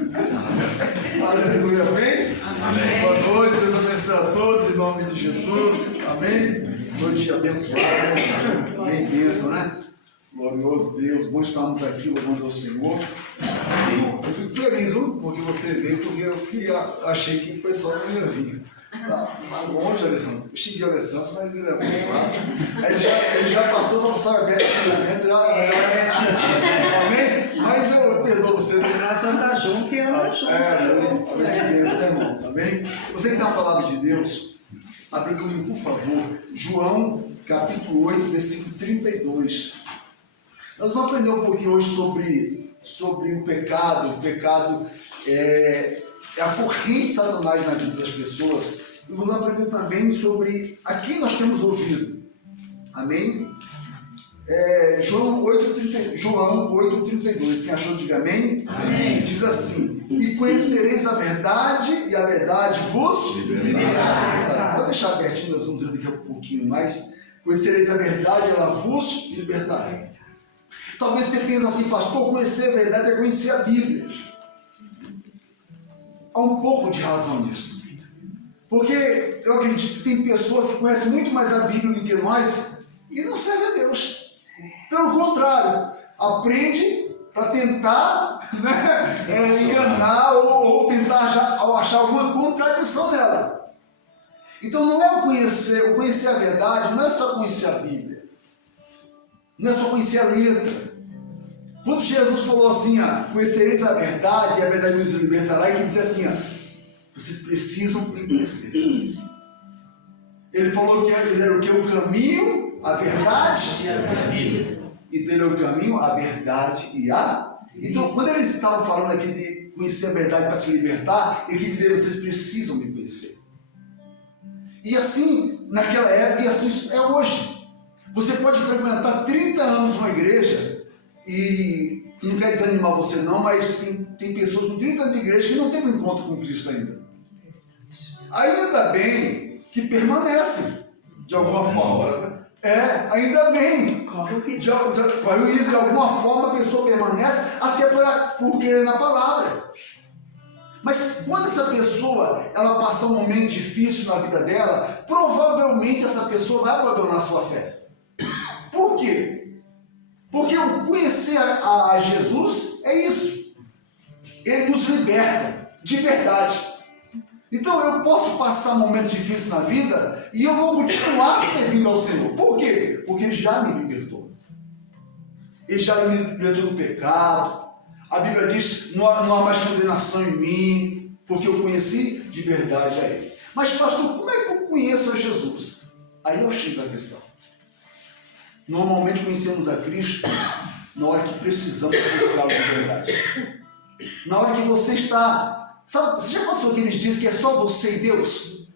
Aleluia, amém? Amém. Boa noite, Deus abençoe a todos, em nome de Jesus, amém? Noite abençoada, bem bênção, né? Glorioso Deus, bom estarmos aqui louvando ao Senhor. Eu fico feliz, viu? Porque você veio, porque eu achei que o pessoal não ia vir. Tá longe, Alessandro. Eu cheguei ao Alessandro, mas ele é abençoado. Ele já passou para passar a guerra de treinamento, amém? Mas eu perdoo você. Nós andamos juntos e andamos juntos. Amém, irmãos, amém? Você tem a palavra de Deus? Abre comigo, por favor. João, capítulo 8, versículo 32. Nós vamos aprender um pouquinho hoje sobre o pecado. O pecado é a corrente de Satanás na vida das pessoas. E vamos aprender também sobre a quem nós temos ouvido. Amém? João 8,32. Quem achou, diga amém. Amém. Diz assim: e conhecereis a verdade, e a verdade vos libertará. Vou deixar abertinho, nós vamos ler daqui a um pouquinho mais. Conhecereis a verdade, ela vos libertará. Talvez você pense assim, pastor, conhecer a verdade é conhecer a Bíblia. Há um pouco de razão nisso. Porque eu acredito que tem pessoas que conhecem muito mais a Bíblia do que nós e não servem a Deus. Pelo contrário, aprende para tentar enganar ou tentar achar alguma contradição nela. Então não é o conhecer a verdade, não é só conhecer a Bíblia. Não é só conhecer a letra. Quando Jesus falou assim, conhecereis a verdade e a verdade vos libertará, ele disse assim, vocês precisam me conhecer. Ele falou que ele era o que? O caminho, a verdade e a vida. Então ele é o caminho, a verdade e a... Então quando eles estavam falando aqui de conhecer a verdade para se libertar, ele quis dizer, vocês precisam me conhecer. E assim, naquela época, e assim é hoje. Você pode frequentar 30 anos uma igreja e não quer desanimar você não, mas tem pessoas com 30 anos de igreja que não teve um encontro com Cristo ainda. Ainda bem que permanecem de alguma forma. Ainda bem. Corre o risco. De alguma forma a pessoa permanece, até porque na palavra. Mas quando essa pessoa ela passar um momento difícil na vida dela, provavelmente essa pessoa vai abandonar a sua fé. Por quê? Porque o conhecer a Jesus é isso. Ele nos liberta de verdade. Então eu posso passar momentos difíceis na vida e eu vou continuar servindo ao Senhor. Por quê? Porque Ele já me libertou. Ele já me libertou do pecado. A Bíblia diz, não há mais condenação em mim, porque eu conheci de verdade a Ele. Mas pastor, como é que eu conheço a Jesus? Aí eu chego à questão. Normalmente conhecemos a Cristo na hora que precisamos buscá-lo de verdade. Na hora que você está... Sabe, você já passou aqueles dias que é só você e Deus?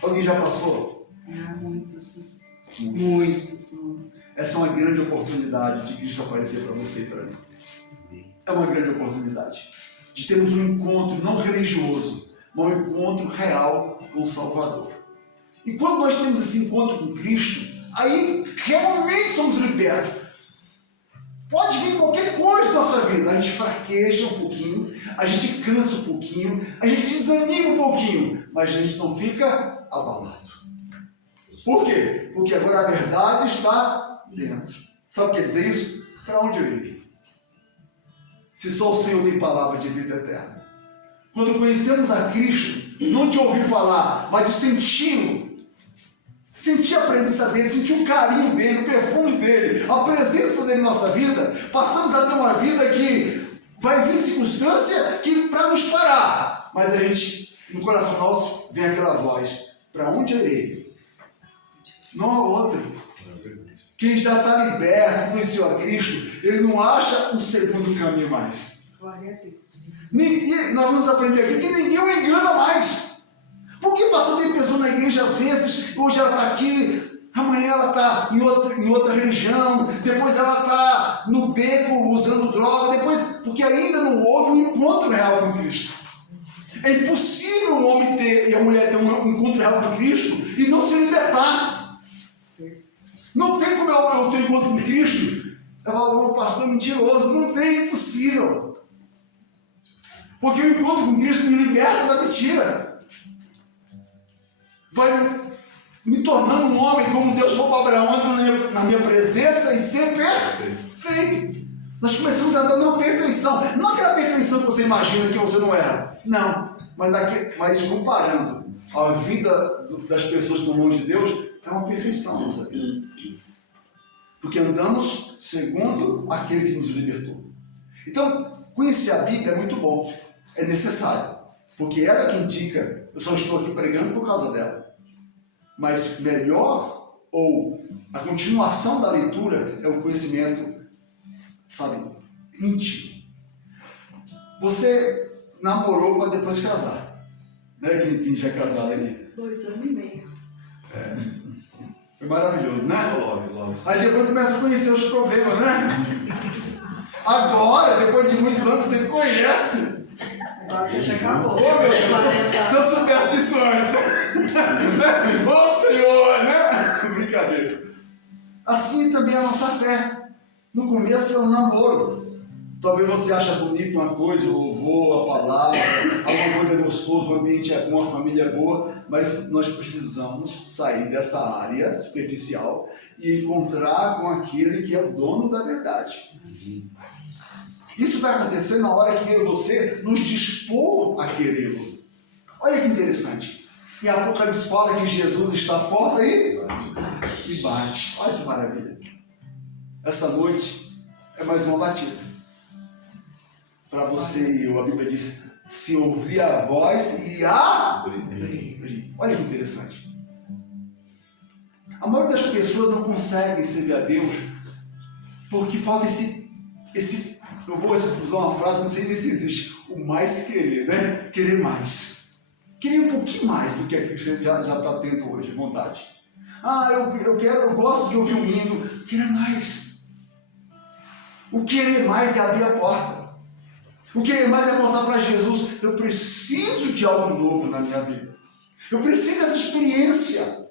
Alguém já passou? Muitos. Essa é uma grande oportunidade de Cristo aparecer para você e para mim. É uma grande oportunidade de termos um encontro não religioso, mas um encontro real com o Salvador. E quando nós temos esse encontro com Cristo, aí realmente somos libertos. Pode vir qualquer coisa na nossa vida, a gente fraqueja um pouquinho, a gente cansa um pouquinho, a gente desanima um pouquinho, mas a gente não fica abalado. Por quê? Porque agora a verdade está dentro. Sabe o que quer dizer isso? Para onde eu irei? Se só o Senhor tem palavra de vida eterna. Quando conhecemos a Cristo, não de ouvir falar, mas de senti-lo. Sentir a presença dele, sentir o carinho dele, o perfume dele, a presença dele em nossa vida, passamos a ter uma vida que vai vir circunstância que para nos parar. Mas a gente, no coração nosso, vem aquela voz, para onde eu irei? Não há outro. Quem já está liberto, conheceu a Cristo, ele não acha um segundo caminho mais. Glória a Deus. Nós vamos aprender aqui que ninguém o engana mais. Porque, pastor, tem pessoa na igreja, às vezes, hoje ela está aqui, amanhã ela está em outra religião, depois ela está no beco usando droga, depois, porque ainda não houve um encontro real com Cristo. É impossível um homem ter e a mulher ter um encontro real com Cristo e não se libertar. Não tem como eu ter encontro com Cristo. Eu falo, pastor, é mentiroso. Não tem, é impossível. Porque o encontro com Cristo me liberta da mentira. Vai me tornando um homem como Deus falou para Abraão, na minha presença, e ser perfeito. Nós começamos a andar na perfeição. Não aquela perfeição que você imagina que você não era. Não. Mas comparando a vida das pessoas que estão longe de Deus, é uma perfeição na nossa vida. Porque andamos segundo aquele que nos libertou. Então, conhecer a Bíblia é muito bom. É necessário. Porque ela que indica, eu só estou aqui pregando por causa dela. Mas melhor, ou a continuação da leitura, é o conhecimento, sabe, íntimo. Você namorou para depois casar. Né? Quem já é casado aqui? 2 anos e meio. Foi maravilhoso, né? Logo. Aí depois começa a conhecer os problemas, né? Agora, depois de muitos anos, você conhece. Agora já acabou. Ô meu Deus, se eu soubesse disso antes. Ô Senhor, né? Brincadeira. Assim também é a nossa fé. No começo é um namoro. Talvez você ache bonito uma coisa, o louvor, a palavra, alguma coisa é gostoso, o ambiente é bom, a família é boa, mas nós precisamos sair dessa área superficial e encontrar com aquele que é o dono da verdade. Isso vai acontecer na hora que eu e você nos dispor a querê-lo. Olha que interessante. Em Apocalipse fala que Jesus está à porta e bate. Olha que maravilha. Essa noite é mais uma batida. Para você e eu, a Bíblia diz, se ouvir a voz e abrir. Olha que interessante. A maioria das pessoas não consegue servir a Deus porque falta esse eu vou usar uma frase, não sei nem se existe, o mais querer, né? Querer mais. Querer um pouquinho mais do que aquilo que você já está tendo hoje, vontade. Eu gosto de ouvir um hino, querer mais. O querer mais é abrir a porta. O querer mais é mostrar para Jesus, eu preciso de algo novo na minha vida. Eu preciso dessa experiência.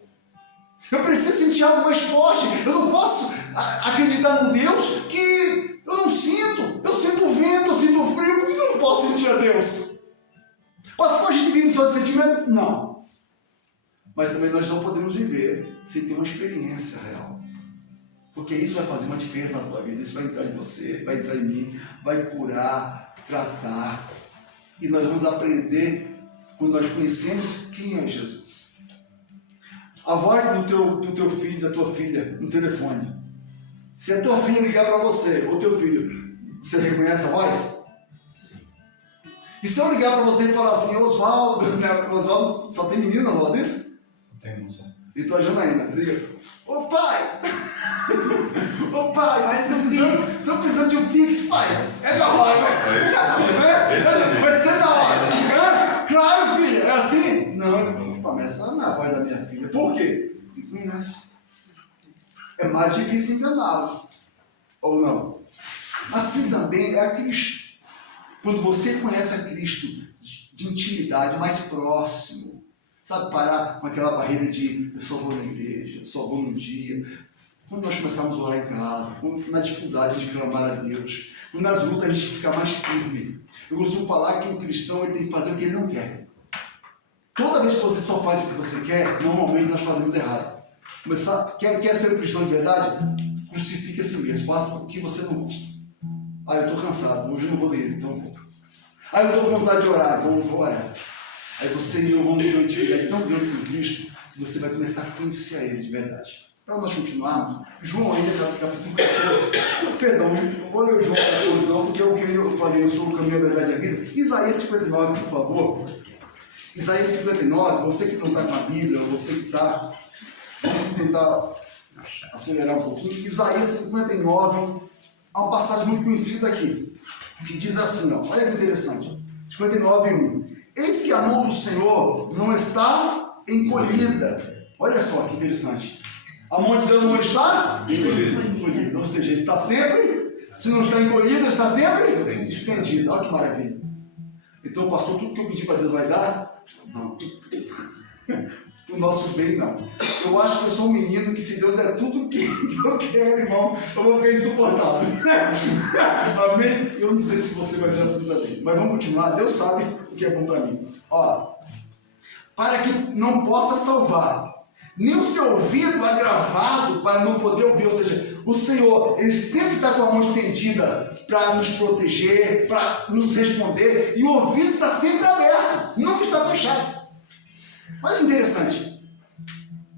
Eu preciso sentir algo mais forte. Eu não posso acreditar num Deus que eu não sinto. Eu sinto o vento, eu sinto o frio. Por que eu não posso sentir a Deus? Pastor, a gente vive só de sentimento? Não. Mas também nós não podemos viver sem ter uma experiência real. Porque isso vai fazer uma diferença na tua vida. Isso vai entrar em você, vai entrar em mim, vai curar, tratar. E nós vamos aprender quando nós conhecemos quem é Jesus. A voz do teu filho, da tua filha, no telefone. Se a tua filha ligar para você, ou teu filho, você reconhece a voz? Sim. E se eu ligar para você e falar assim, Oswaldo, Oswaldo, só tem menino na roda disso? Não tem noção. E tua Janaína, liga. Ô pai! Ô pai, estou precisando de um Pix, pai. É da hora, né? Vai ser da hora. Claro, filha, é assim? Não, essa não é a voz da minha filha. Por quê? Me conhece. É mais difícil enganá-lo. Ou não? Assim também é a Cristo. Quando você conhece a Cristo de intimidade, mais próximo, sabe, parar com aquela barreira de eu só vou na igreja, eu só vou no dia. Quando nós começarmos a orar em casa, quando na dificuldade de clamar a Deus, quando nas lutas a gente fica mais firme. Eu costumo falar que o cristão ele tem que fazer o que ele não quer. Toda vez que você só faz o que você quer, normalmente nós fazemos errado. Mas quer ser um cristão de verdade? Crucifique a si mesmo, faça o que você não gosta. Eu estou cansado, hoje eu não vou ler, então eu vou. Eu estou com vontade de orar, então eu vou orar. Aí você e eu vamos ter uma intimidade tão grande com Cristo que você vai começar a conhecer a Ele de verdade. Para nós continuarmos, João ainda, capítulo 14, perdão, eu vou ler o João 14 não, porque é o que eu falei, eu sou o caminho, a verdade e a vida. Isaías 59, por favor. Isaías 59, você que não está com a Bíblia, você que está, vamos tentar acelerar um pouquinho. Isaías 59, há uma passagem muito conhecida aqui, que diz assim, ó, olha que interessante, 59, 1. Eis que a mão do Senhor não está encolhida. Olha só que interessante. A mão de Deus não está encolhida. Ou seja, está sempre, se não está encolhida, está sempre estendida. Olha que maravilha. Então, pastor, tudo que eu pedi para Deus vai dar? Não. Tudo o nosso bem, não. Eu acho que eu sou um menino que, se Deus der tudo que eu quero, irmão, eu vou ficar insuportável. Amém? Eu não sei se você vai ser assim também. Mas vamos continuar. Deus sabe o que é bom para mim. Ó, para que não possa salvar, nem o seu ouvido agravado para não poder ouvir. Ou seja, o Senhor, Ele sempre está com a mão estendida para nos proteger, para nos responder, e o ouvido está sempre aberto, nunca está fechado. Olha que interessante,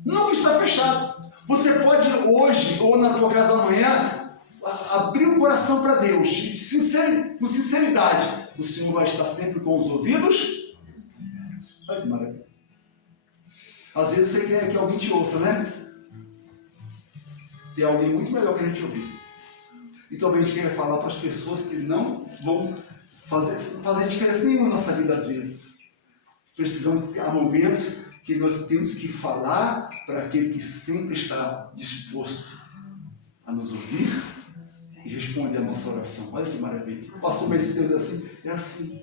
nunca está fechado. Você pode hoje, ou na tua casa amanhã, abrir o coração para Deus, com sinceridade. O Senhor vai estar sempre com os ouvidos. Olha que maravilha. Às vezes você quer que alguém te ouça, né? Tem alguém muito melhor que a gente ouvir. Então a gente quer falar para as pessoas que não vão fazer diferença nenhuma na nossa vida às vezes. Precisamos, há momentos que nós temos que falar para aquele que sempre está disposto a nos ouvir e responder a nossa oração. Olha que maravilha. O pastor Mercedes diz assim, é assim.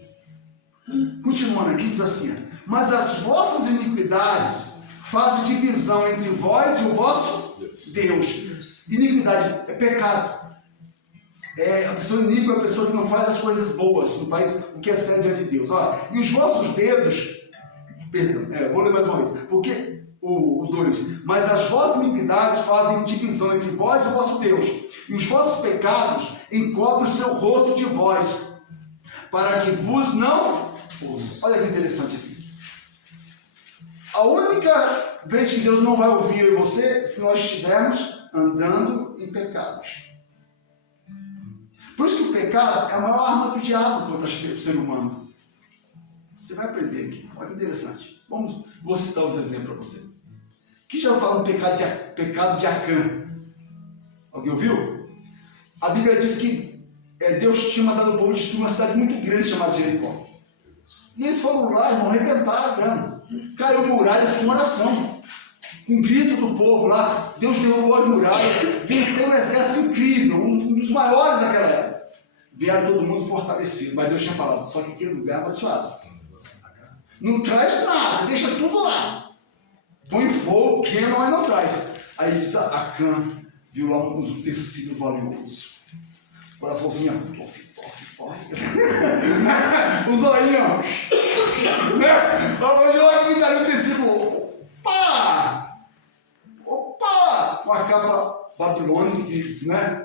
Continuando aqui, diz assim, mas as vossas iniquidades fazem divisão entre vós e o vosso Deus. Iniquidade é pecado. A pessoa iníqua é a pessoa que não faz as coisas boas, não faz o que é certo diante de Deus. Olha, e os vossos dedos, perdão, vou ler mais uma vez, porque o 2, mas as vossas iniquidades fazem divisão entre vós e o vosso Deus, e os vossos pecados encobrem o seu rosto de vós, para que vos não ouça. Olha que interessante isso. A única vez que Deus não vai ouvir eu e você, se nós estivermos andando em pecados. Por isso que o pecado é a maior arma do diabo contra o ser humano. Você vai aprender aqui. Olha que interessante. Vou citar os exemplos para você. Quem já fala um pecado de Acã? Alguém ouviu? A Bíblia diz que Deus tinha mandado o povo destruir uma cidade muito grande chamada Jericó. E eles foram lá, irmão, arrebentaram. Caiu muralhas com oração. Com um grito do povo lá, Deus derrubou as muralhas, venceu um exército incrível, um dos maiores daquela época. Vieram todo mundo fortalecido, mas Deus tinha falado, só que aquele lugar é amaldiçoado. Não traz nada, deixa tudo lá. Põe fogo, queima, mas não traz. Aí diz Acã, viu lá um tecido valioso. Coraçãozinho, tof. O zoinho, olhou aqui dali o tecido, opa, uma capa babilônica,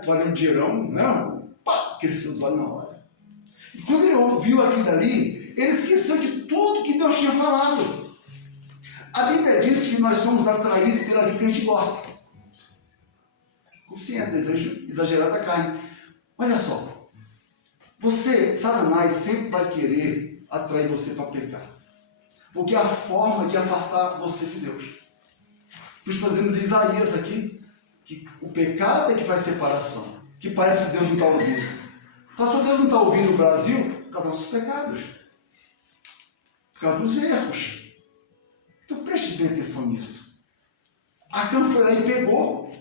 valeu um dinheirão, cresceu os olhos na hora. E quando ele viu aquilo dali, ele esqueceu de tudo que Deus tinha falado. A Bíblia diz que nós somos atraídos pela vida que a gente gosta. Sim, é desejo exagerado da carne. Olha só, Satanás sempre vai querer atrair você para pecar. Porque é a forma de afastar você de Deus. Nós fazemos Isaías aqui, que o pecado é que faz separação. Que parece que Deus não está ouvindo. Pastor, Deus não está ouvindo o Brasil por causa dos nossos pecados. Por causa dos erros. Então preste bem atenção nisso. Acã foi lá e pegou.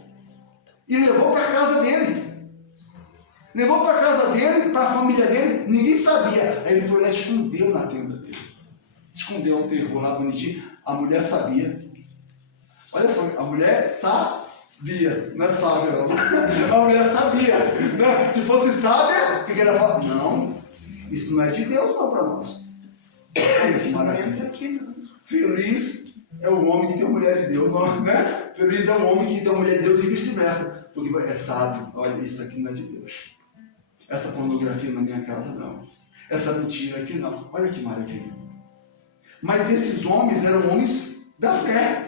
E levou para a casa dele. Levou para a casa dele, para a família dele, ninguém sabia. Aí ele foi lá e escondeu na tenda dele. Escondeu o terror lá bonitinho. A mulher sabia. Olha só, a mulher sabia. Não é sábia, não. A mulher sabia. Né? Se fosse sábia, o que ela falava? Não, isso não é de Deus não para nós. É isso, maravilha. Feliz é o homem que tem a mulher de Deus, né? Feliz é o homem que tem a mulher de Deus e vice-versa. Porque é sábio. Olha, isso aqui não é de Deus. Essa pornografia na minha casa, não. Essa mentira aqui, não. Olha que maravilha. Mas esses homens eram homens da fé,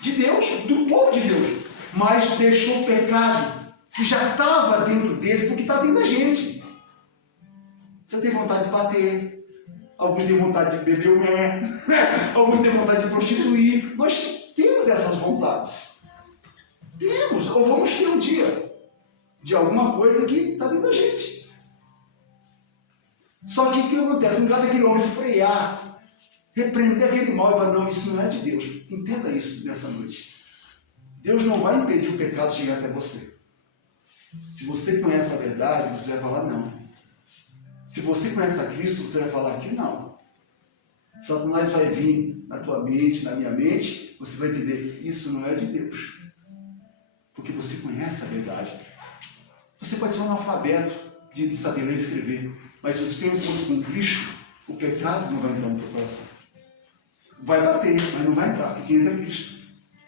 de Deus, do povo de Deus. Mas deixou o pecado, que já estava dentro deles, porque está dentro da gente. Você tem vontade de bater. Alguns têm vontade de beber o mé. Alguns têm vontade de prostituir. Nós temos essas vontades. Temos, ou vamos ter um dia de alguma coisa que está dentro da gente. Só que o que acontece? Não trata aquele homem frear, repreender aquele mal e falar, não, isso não é de Deus. Entenda isso nessa noite. Deus não vai impedir o pecado de chegar até você. Se você conhece a verdade, você vai falar não. Se você conhece a Cristo, você vai falar que não. Satanás vai vir na tua mente, na minha mente, você vai entender, isso não é de Deus. Porque você conhece a verdade. Você pode ser um analfabeto de saber ler e escrever, mas se você tem um encontro com Cristo, o pecado não vai entrar no teu coração. Vai bater, mas não vai entrar, porque entra Cristo.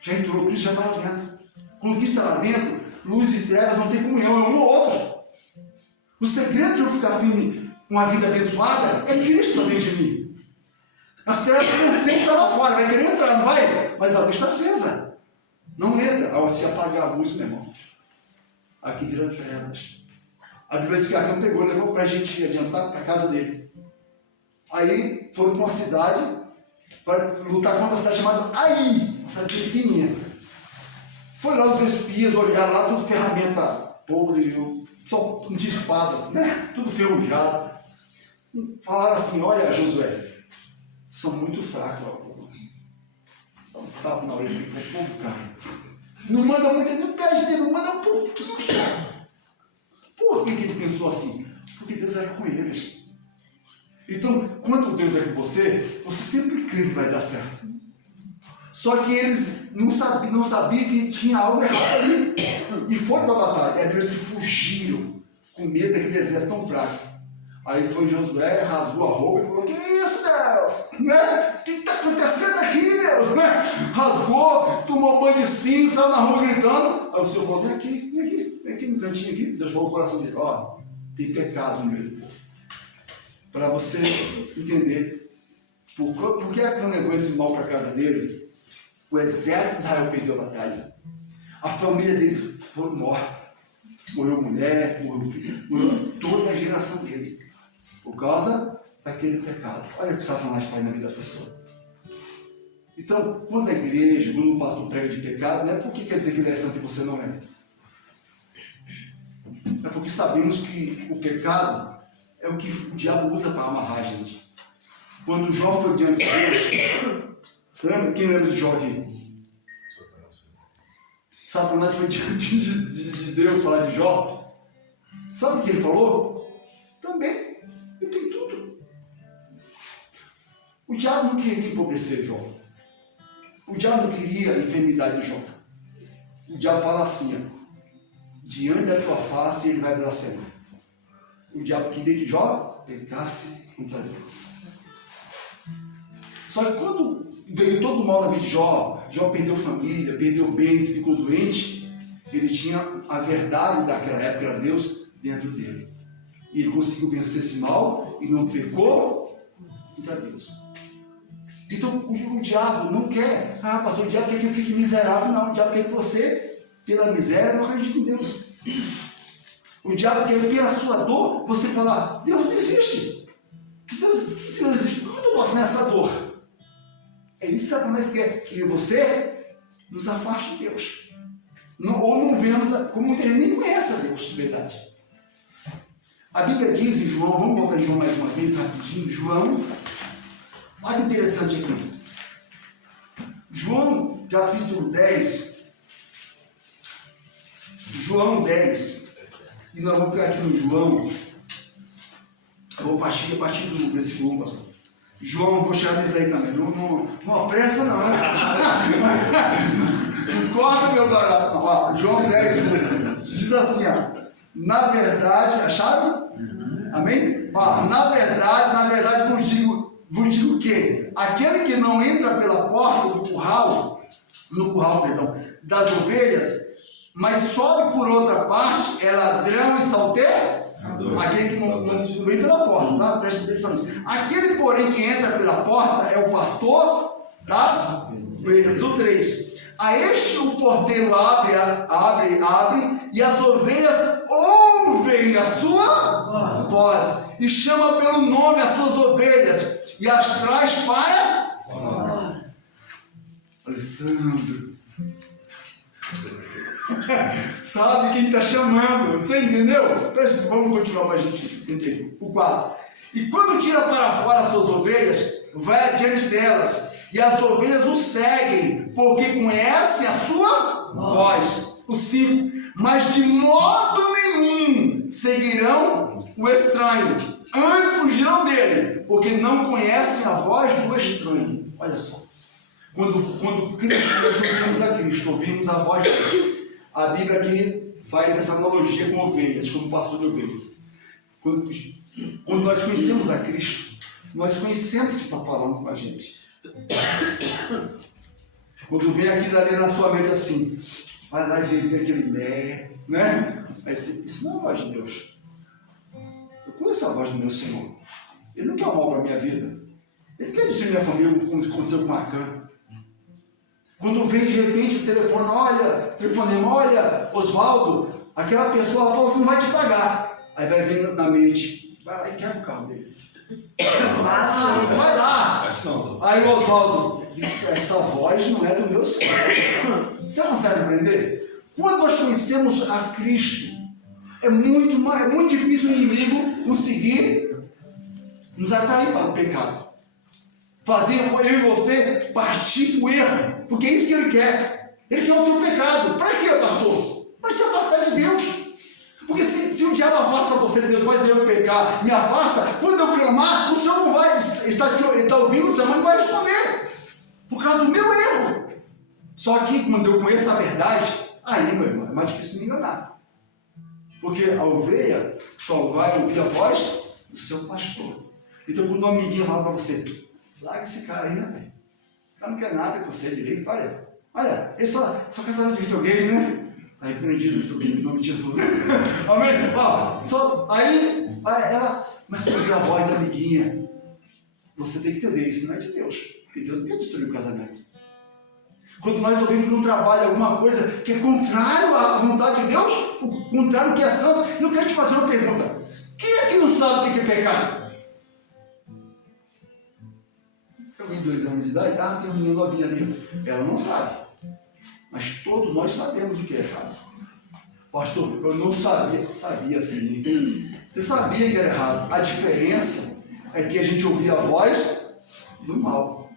Já entrou, Cristo já está lá dentro. Quando Cristo está lá dentro, luz e trevas não tem comunhão, é um ou outro. O segredo de eu ficar firme, uma vida abençoada, é Cristo dentro de mim. As trevas vão sempre estar lá fora, vai querer entrar, não vai? Mas a luz está acesa. Não entra. Ao se apagar a luz, meu irmão, aqui vira trevas. A Bíblia diz que Acã pegou, levou para a gente adiantar para a casa dele. Aí foram para uma cidade para lutar contra uma cidade chamada Ai, uma cidade pequenininha. Foi lá os espias, olharam lá, tudo ferramenta podre, só não tinha espada, né? Tudo ferrujado. Falaram assim, olha Josué, são muito fracos, ó. Dá um tapa na orelha do povo, cara. Não manda muito, não pede dele, não manda um pouquinho, cara. Por que ele pensou assim? Porque Deus era com eles. Então, quando Deus é com você, você sempre crê que vai dar certo. Só que eles não sabiam que tinha algo errado ali. E foram para a batalha. E eles fugiram com medo daquele exército tão fraco. Aí foi Josué, rasgou a roupa e falou, que isso, Deus? Né? O que está acontecendo aqui, Deus? Né? Rasgou, tomou banho de cinza, saiu na rua gritando. Aí o Senhor falou, vem aqui no cantinho aqui. Deus falou no coração dele, ó, tem pecado no meio do povo. Para você entender por que Acã levou esse mal para a casa dele. O exército de Israel perdeu a batalha. A família dele foi morta. Morreu mulher, morreu filho, morreu toda a geração dele. Por causa daquele pecado. Olha o que Satanás faz na vida da pessoa. Então, quando a igreja, quando o pastor prega de pecado, não é porque quer dizer que ele é santo e você não é. É porque sabemos que o pecado é o que o diabo usa para amarrar a gente. Quando Jó foi diante de Deus, quem lembra de Jó aqui? Satanás foi diante de Deus falar de Jó. Sabe o que ele falou? Também, ele tem tudo. O diabo não queria empobrecer Jó. O diabo não queria a enfermidade de Jó. O diabo fala assim, ó, diante da tua face ele vai blasfemar. O diabo queria que Jó pecasse contra Deus. Só que quando veio todo o mal na vida de Jó, Jó perdeu família, perdeu bens, ficou doente, ele tinha a verdade daquela época, era Deus dentro dele. E ele conseguiu vencer esse mal e não pecou contra Deus. Então o diabo não quer, pastor, o diabo quer que eu fique miserável. Não, o diabo quer que você, pela miséria, não acredite em Deus. O diabo quer pela sua dor você falar, Deus não existe. Se Deus não existe, como eu posso nessa dor? É isso que Satanás quer, que você nos afaste de Deus. Ou não vemos, como muita gente nem conhece a Deus de verdade. A Bíblia diz em João, vamos voltar em João mais uma vez, rapidinho, João, olha que interessante aqui. João, capítulo 10, João 10, e nós vamos ficar aqui no João, eu vou partir do versículo 1, pastor. João, vou chegar nesse aí também, não apressa não, né? Não corta meu barato. João 10, diz assim, ó, na verdade, acharam? Amém? Ó, na verdade vos digo que aquele que não entra pela porta do curral, das ovelhas, mas sobe por outra parte, é ladrão e salteiro. Aquele que não vem pela porta, tá? Preste atenção nisso. Aquele, porém, que entra pela porta é o pastor das ovelhas. O 3. A este o porteiro abre, e as ovelhas ouvem a sua voz, e chama pelo nome as suas ovelhas, e as traz para fora. Alessandro, sabe quem está chamando, você entendeu? Vamos continuar para a gente entender. O 4. E quando tira para fora as suas ovelhas, vai adiante delas, e as ovelhas o seguem, porque conhecem a sua voz. O 5. Mas de modo nenhum seguirão o estranho, antes fugirão dele, Porque não conhecem a voz do estranho. Olha só. Quando nós conhecemos a Cristo, ouvimos a voz dele. A Bíblia aqui faz essa analogia com ovelhas, como pastor de ovelhas. Quando nós conhecemos a Cristo, nós conhecemos que está falando com a gente. Quando vem aquilo ali na sua mente assim, vai lá e vê aquele né? Isso não é a voz de Deus. Eu conheço a voz do meu Senhor. Ele não quer o mal para a minha vida. Ele quer destruir minha família, como aconteceu com o Marcão. Quando vem de repente o telefone, olha, Oswaldo, aquela pessoa ela falou que não vai te pagar. Aí vai vir na mente, vai lá e quebra o carro dele. Vai lá. Aí o Oswaldo, essa voz não é do meu Senhor. Você consegue aprender? Quando nós conhecemos a Cristo, é muito difícil o inimigo conseguir nos atrair para o pecado. Fazer eu e você partir para o erro, porque é isso que ele quer. Ele quer o teu pecado. Para quê, pastor? Para te afastar de Deus. Porque se o diabo afasta você de Deus, faz eu pecar, me afasta, quando eu clamar, o Senhor não vai estar ouvindo, o Senhor não vai responder. Por causa do meu erro. Só que quando eu conheço a verdade, aí, meu irmão, é mais difícil me enganar. Porque a ovelha só vai ouvir a voz do seu pastor. Então quando um amiguinho fala para você, larga esse cara aí, né? O cara não quer nada com você direito, olha, ele só quer saber de videogame, né? Está repreendido o videogame, em nome de Jesus. Amém? Aí ela começa a ouvir a voz da amiguinha. Você tem que entender, isso não é de Deus. Porque Deus não quer destruir o casamento. Quando nós ouvimos num trabalho alguma coisa que é contrário à vontade de Deus, o contrário que é santo, eu quero te fazer uma pergunta. Quem é que não sabe o que é pecado? Eu em 2 anos de idade, tem uma menina novinha ali. Ela não sabe. Mas todos nós sabemos o que é errado. Pastor, eu não sabia sim. Eu sabia que era errado. A diferença é que a gente ouvia a voz do mal.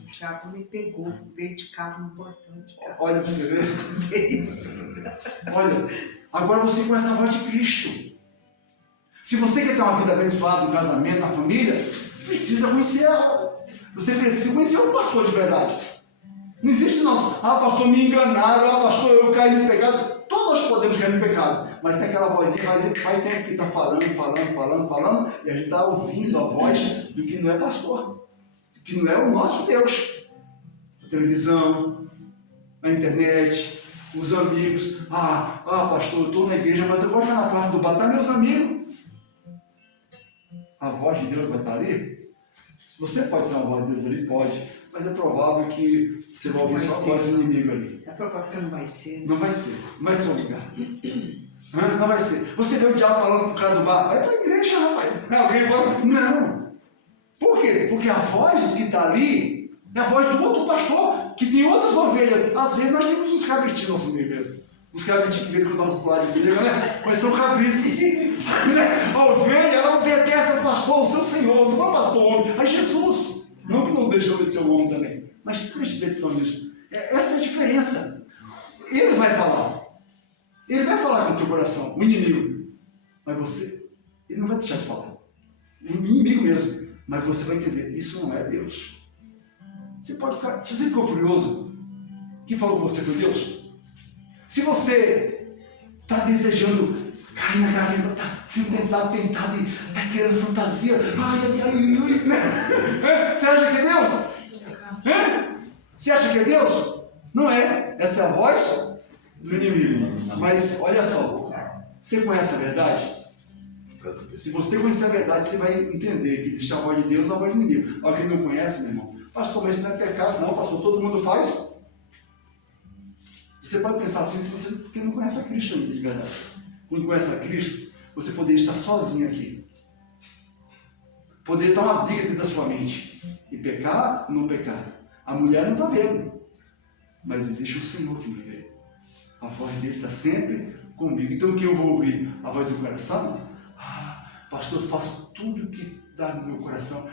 O diabo me pegou, veio de carro no portão de casa. Olha para você ver isso. Olha, agora você conhece a voz de Cristo. Se você quer ter uma vida abençoada no casamento, na família, precisa conhecer você precisa conhecer o pastor de verdade. Não existe nosso, pastor, me enganaram, pastor, eu caí no pecado. Todos nós podemos cair no pecado, mas tem aquela vozinha, faz tempo que está falando, e a gente está ouvindo a voz do que não é pastor, do que não é o nosso Deus. A televisão, a internet, os amigos. Pastor, eu estou na igreja, mas eu vou ficar na porta do bar, tá meus amigos. A voz de Deus vai estar ali? Você pode ser uma voz de Deus ali? Pode. Mas é provável que você vai ouvir só a voz do inimigo ali. É provável que não vai ser. Não vai ser. Não vai ser um lugar. Não vai ser. Você vê o diabo falando por causa do bar. Vai para a igreja, rapaz. Alguém fala, não. Por quê? Porque a voz que está ali é a voz do outro pastor, que tem outras ovelhas. Às vezes nós temos uns cabritinhos no nosso meio mesmo. Os cabritinhos que viram com o nosso pular de cerca, né? Mas são cabritos. A ovelha, ela obedece ao pastor, o seu Senhor, não é o pastor, a Jesus. Não que não deixou de ser o homem também, mas preste atenção nisso. Essa é a diferença. Ele vai falar com o teu coração, o inimigo, mas ele não vai deixar de falar. O inimigo mesmo, mas você vai entender, isso não é Deus. Se você ficou furioso, quem falou com você foi Deus? Se você está desejando cair na garganta, está sendo tentado, está querendo fantasia, você acha que é Deus? Você acha que é Deus? Não é. Essa é a voz do inimigo. Mas olha só, você conhece a verdade? Se você conhecer a verdade, você vai entender que existe a voz de Deus e a voz do inimigo. Agora quem não conhece, meu irmão, pastor, mas isso não é pecado, não, pastor, todo mundo faz. Você pode pensar assim porque não conhece a Cristo ainda, de verdade. Quando conhece a Cristo, você poderia estar sozinho aqui. Poderia estar uma briga dentro da sua mente. E pecar ou não pecar. A mulher não está vendo. Mas existe o Senhor que me vê. A voz dele está sempre comigo. Então o que eu vou ouvir? A voz do coração? Pastor, eu faço tudo o que dá no meu coração.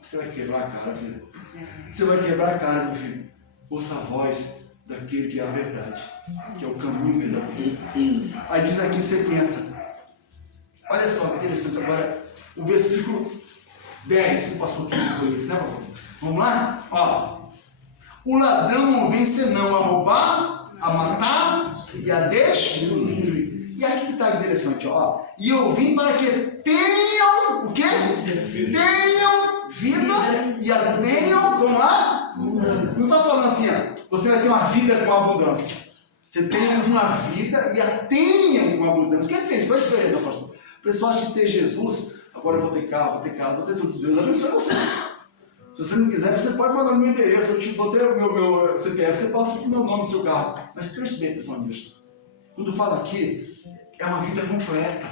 Você vai quebrar a cara, filho. Você vai quebrar a cara, meu filho. Ouça a voz daquele que é a verdade, que é o caminho verdadeiro. Aí diz aqui, você pensa, olha só que interessante agora, o versículo 10, que o pastor queria isso, né, pastor? Vamos lá? Ó. O ladrão não vem senão a roubar, a matar e a destruir. E aqui que está interessante, ó. E eu vim para que tenham o quê? Tenham vida e a tenham com a... Não está falando assim, ó, você vai ter uma vida com abundância. Você tem uma vida e a tenham com abundância. Quer dizer, isso qual é a diferença, pastor? O pessoal acha que ter Jesus, agora eu vou ter carro, vou ter casa, vou ter tudo. Deus abençoe você. Se você não quiser, você pode mandar no meu endereço, eu te botei o meu CPF, você passa o meu nome no seu carro. Mas preste bem atenção nisso. Quando fala aqui, é uma vida completa.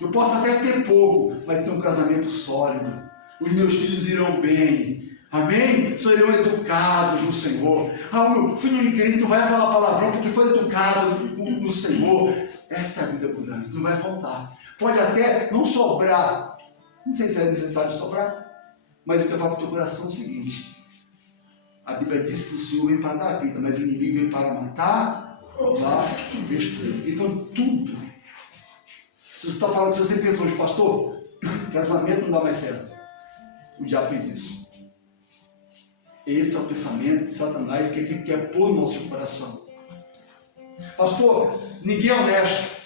Eu posso até ter pouco, mas ter um casamento sólido. Os meus filhos irão bem. Amém? Serão educados no Senhor. O meu filho querido não vai falar palavrão porque foi educado no Senhor. Essa é a vida abundante, não vai faltar. Pode até não sobrar. Não sei se é necessário sobrar. Mas eu quero falar para o teu coração o seguinte: a Bíblia diz que o Senhor vem para dar vida, mas o inimigo vem para matar, roubar e destruir. Então tudo. Se você está falando, se você pensa hoje, pastor, casamento não dá mais certo. O diabo fez isso. Esse é o pensamento de Satanás que ele quer pôr no nosso coração. Pastor, ninguém é honesto.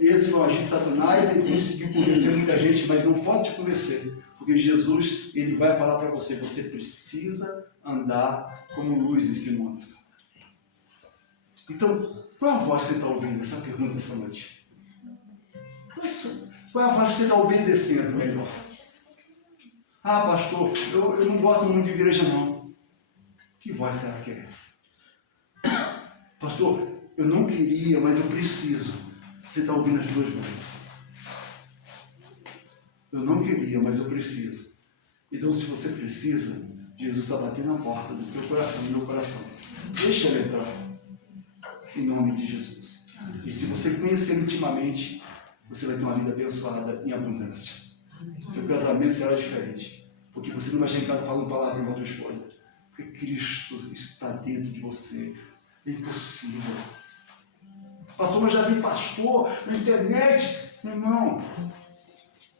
Esse é o agir de Satanás, ele conseguiu convencer muita gente, mas não pode te convencer. Porque Jesus, ele vai falar para você, você precisa andar como luz nesse mundo. Então, qual é a voz que você está ouvindo? Essa pergunta essa noite. Qual é a voz que você está obedecendo melhor? Ah, pastor, eu não gosto muito de igreja não. Que voz será que é essa? Pastor, eu não queria, mas eu preciso. Você está ouvindo as duas vozes. Eu não queria, mas eu preciso. Então, se você precisa, Jesus está batendo na porta do teu coração, do meu coração. Deixa ele entrar. Em nome de Jesus. E se você conhecer intimamente, você vai ter uma vida abençoada em abundância. Teu casamento será diferente. Porque você não vai chegar em casa falando palavra para a tua esposa. Porque Cristo está dentro de você. É impossível. Pastor, mas já vi pastor na internet. Meu irmão,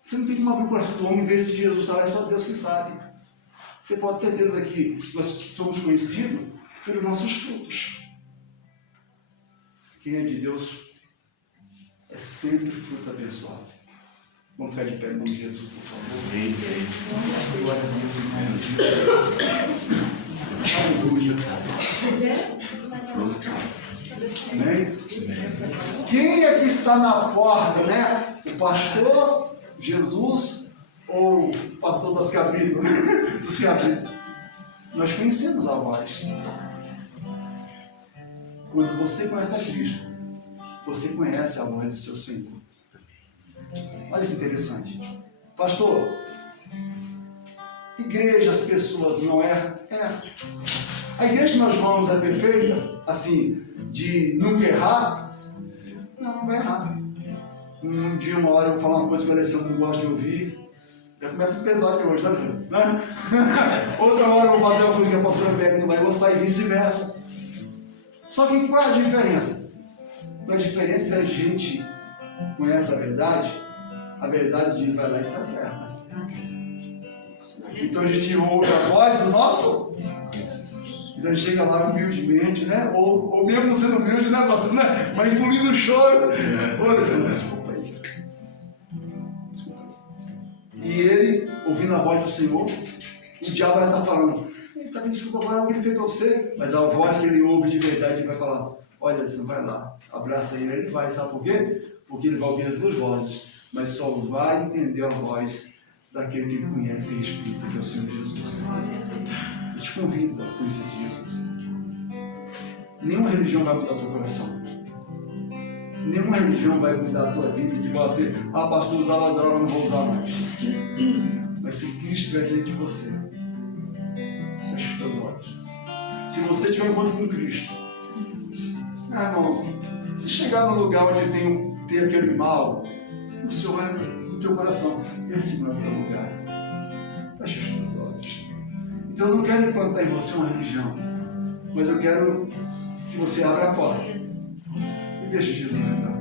você não tem como abrir o coração do homem e ver se Jesus está lá, é só Deus que sabe. Você pode ter certeza que nós somos conhecidos pelos nossos frutos. Quem é de Deus é sempre fruto abençoado. Vamos ficar de pé em nome de Jesus, por favor. Glória a Deus. Aleluia. Amém? Quem é que está na porta, né? O pastor, Jesus ou o pastor das cabritas? Dos cabritos. Nós conhecemos a voz. Quando você conhece a Cristo, você conhece a voz do seu Senhor. Olha que interessante. Pastor, igreja, as pessoas não erram? A igreja que nós vamos é perfeita? Assim, de nunca errar? Não vai errar. Um dia, uma hora, eu vou falar uma coisa que o Alessandro não gosta de ouvir. Já começa a perdoar de hoje, tá dizendo? Outra hora eu vou fazer uma coisa que a pastora Beck não vai gostar e vice-versa. Só que qual é a diferença? A diferença é a gente conhece a verdade diz, vai lá e se acerta. Então a gente ouve a voz do nosso, então a gente chega lá humildemente, né? Ou mesmo não sendo humilde, né, pastor? Né? Vai engolindo o choro. Olha, desculpa aí. Desculpa aí. E ele, ouvindo a voz do Senhor, o diabo vai estar falando, está pedindo desculpa agora, o que ele fez para você? Mas a voz que ele ouve de verdade, ele vai falar, olha, você vai lá, abraça ele, ele vai, sabe por quê? Porque ele vai ouvir as duas vozes, mas só vai entender a voz daquele que ele conhece e respeita, que é o Senhor Jesus. Eu te convido a conhecer esse Jesus. Nenhuma religião vai mudar o teu coração. Nenhuma religião vai mudar a tua vida de você, pastor, usava droga, não vou usar mais. Mas se Cristo estiver dentro de você, feche os teus olhos. Se você tiver um encontro com Cristo, irmão, se chegar no lugar onde tem aquele mal, o Senhor vai no teu coração. Esse não é o teu lugar. Feche os teus olhos. Então eu não quero implantar em você uma religião, mas eu quero que você abra a porta e deixe Jesus entrar.